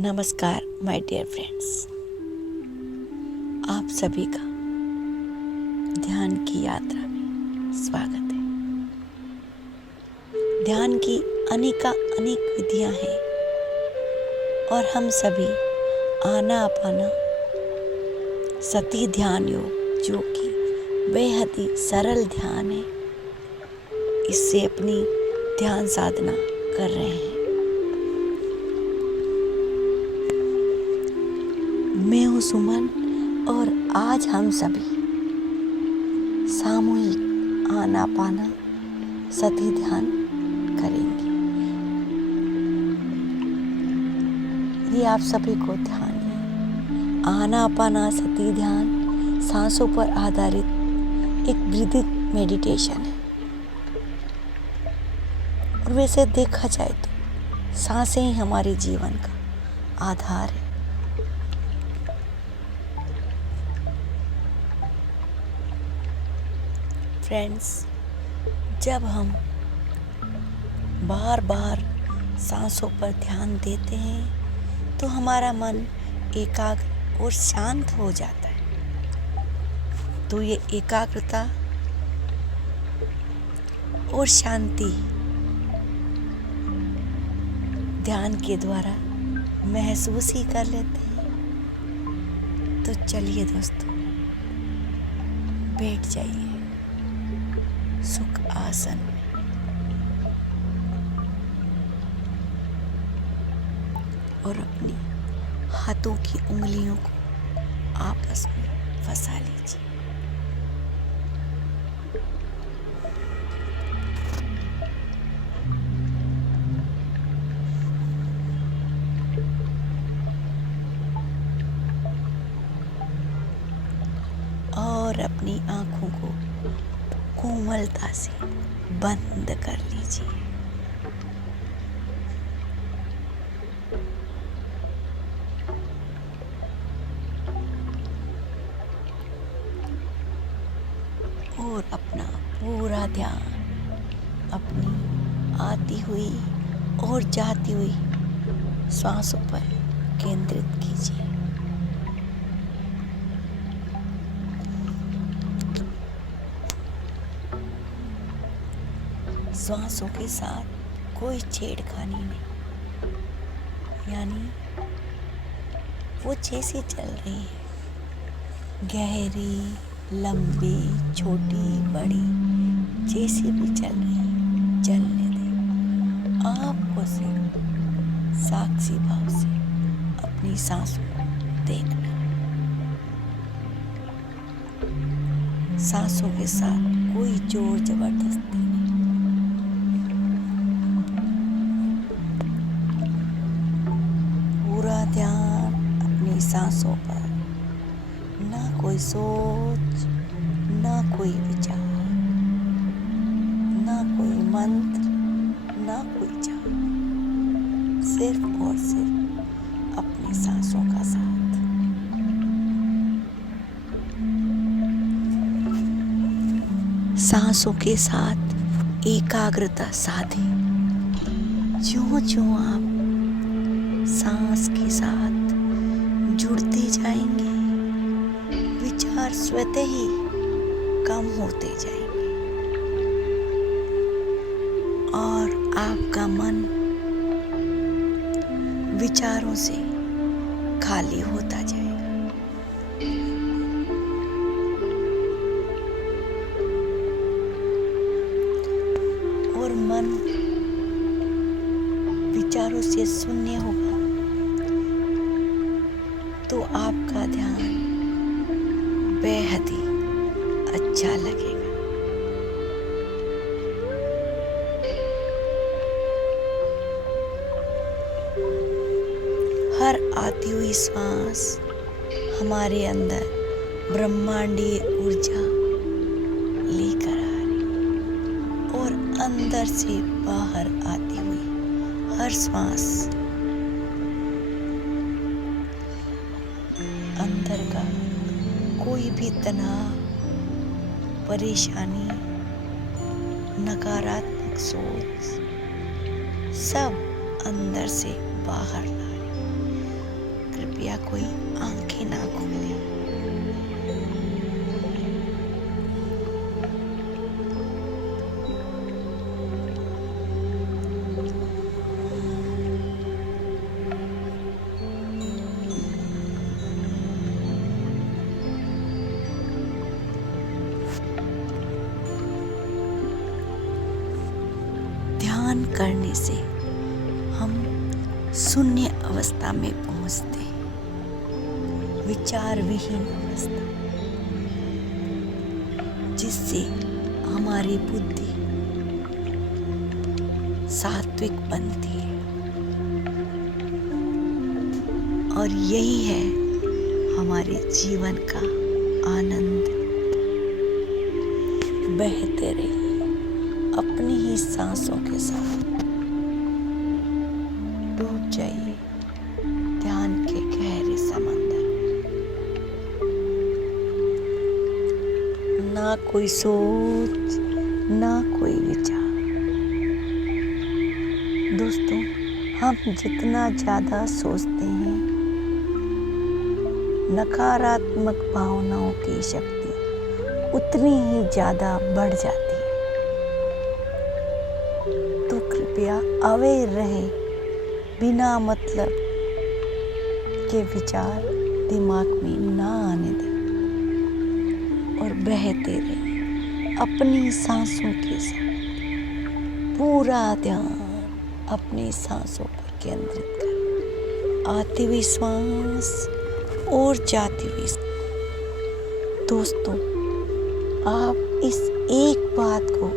नमस्कार my dear friends, आप सभी का ध्यान की यात्रा में स्वागत है। ध्यान की अनेक विधियां हैं और हम सभी आनापाना सती ध्यान योग, जो कि बेहद ही सरल ध्यान है, इससे अपनी ध्यान साधना कर रहे हैं। मैं हूँ सुमन और आज हम सभी सामूहिक आनापाना सती ध्यान करेंगे। ये आप सभी को ध्यान है। आनापाना सती ध्यान सांसों पर आधारित एक ब्रीदिंग मेडिटेशन है और वैसे देखा जाए तो सांसें ही हमारे जीवन का आधार है। फ्रेंड्स, जब हम बार बार सांसों पर ध्यान देते हैं तो हमारा मन एकाग्र और शांत हो जाता है। तो ये एकाग्रता और शांति ध्यान के द्वारा महसूस ही कर लेते हैं। तो चलिए दोस्तों, बैठ जाइए सुख आसन में और अपनी हाथों की उंगलियों को आपस में फंसा लीजिए। और अपनी आंखों को कोमलता से बंद कर लीजिए। और अपना पूरा ध्यान अपनी आती हुई और जाती हुई श्वासों पर केंद्रित कीजिए। श्वासों के साथ कोई छेड़खानी नहीं, यानी वो जैसी चल रही है, गहरी, लंबी, छोटी, बड़ी, जैसी भी चल रही है, चलने दें। आपको सिर्फ साक्षी भाव से अपनी सांसों को देखना है। सांसों के साथ कोई जोर जबरदस्ती नहीं। पूरा ध्यान अपनी सांसों पर, ना कोई सोच, ना कोई विचार, ना कोई मंत्र, ना कोई जाप, सिर्फ और सिर्फ अपनी सांसों का साथ। सांसों के साथ एकाग्रता साधें। ज्यों-ज्यों आप सांस के साथ जुड़ते जाएंगे, विचार स्वतः ही कम होते जाएंगे और आपका मन विचारों से खाली होता जाएगा। और मन विचारों से शून्य होगा तो आपका ध्यान बेहद ही अच्छा लगेगा। हर आती हुई सांस हमारे अंदर ब्रह्मांडीय ऊर्जा लेकर आ रही और अंदर से बाहर आती हुई हर सांस अंदर का कोई भी तनाव, परेशानी, नकारात्मक सोच सब अंदर से बाहर ला रही कृपया कोई आंखें ना खोले। ध्यान करने से हम शून्य अवस्था में पहुंचते हैं, विचार विहीन अवस्था, जिससे हमारी बुद्धि सात्विक बनती है। और यही है हमारे जीवन का आनंद। बहते रहिए अपनी ही सांसों के साथ, डूब जाइए ध्यान के गहरे समंदर में। ना कोई सोच, ना कोई विचार। दोस्तों, हम जितना ज़्यादा सोचते हैं, नकारात्मक भावनाओं की शक्ति उतनी ही ज़्यादा बढ़ जाती है। तो कृपया अवेयर रहे, बिना मतलब के विचार दिमाग में ना आने दें और बहते रहे अपनी सांसों के साथ। पूरा ध्यान अपनी सांसों पर केंद्रित करें। आती हुई श्वास और जाती हुई। दोस्तों, आप इस एक बात को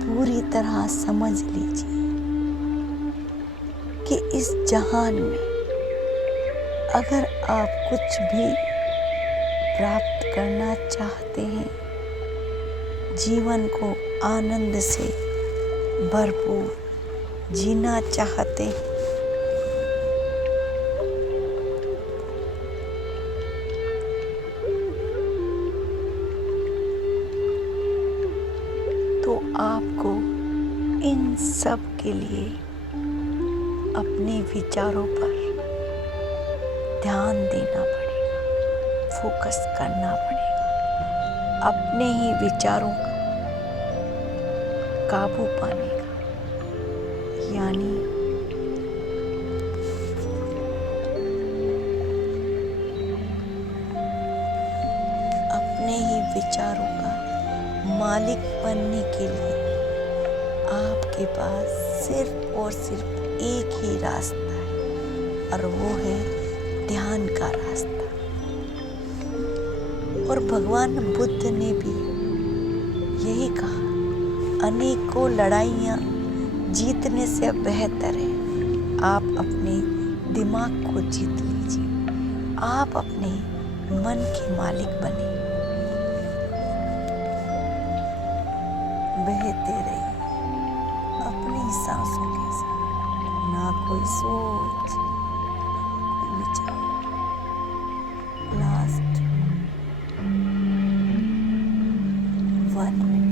पूरी तरह समझ लीजिए कि इस जहान में अगर आप कुछ भी प्राप्त करना चाहते हैं, जीवन को आनंद से भरपूर जीना चाहते हैं, तो आपको इन सब के लिए अपने विचारों पर ध्यान देना पड़ेगा, फोकस करना पड़ेगा, अपने ही विचारों का काबू पाने का। यानी अपने ही विचारों का मालिक बनने के लिए आपके पास सिर्फ और सिर्फ एक ही रास्ता है, और वो है ध्यान का रास्ता। और भगवान बुद्ध ने भी यही कहा, अनेकों लड़ाइयाँ जीतने से बेहतर है आप अपने दिमाग को जीत लीजिए, आप अपने मन के मालिक बने। बहते रहिए अपनी सांसों के साथ, ना कोई सोच, कोई विचार। Last 1 minute.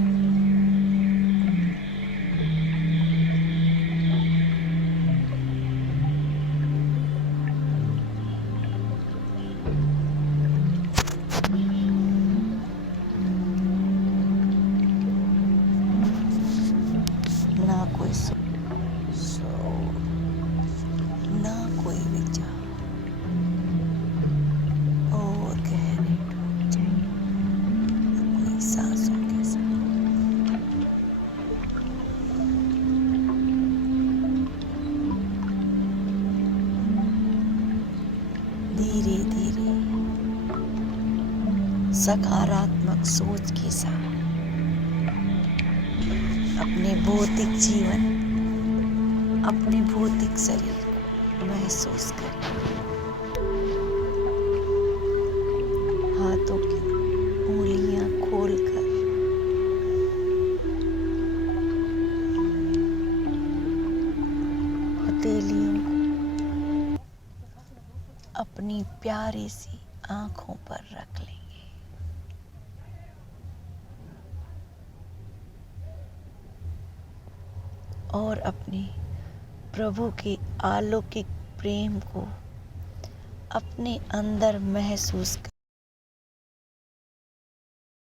ना कोई सोच, ना कोई विचार, और गहरे डूब जाइए अपनी सांसों के साथ। धीरे धीरे सकारात्मक सोच के साथ अपने भौतिक जीवन, अपने भौतिक शरीर को महसूस करें। हाथों की उंगलियां खोलकर हथेलियों को अपनी प्यारी सी आंखों पर रख लेंगे। और अपने प्रभु के अलौकिक प्रेम को अपने अंदर महसूस कर।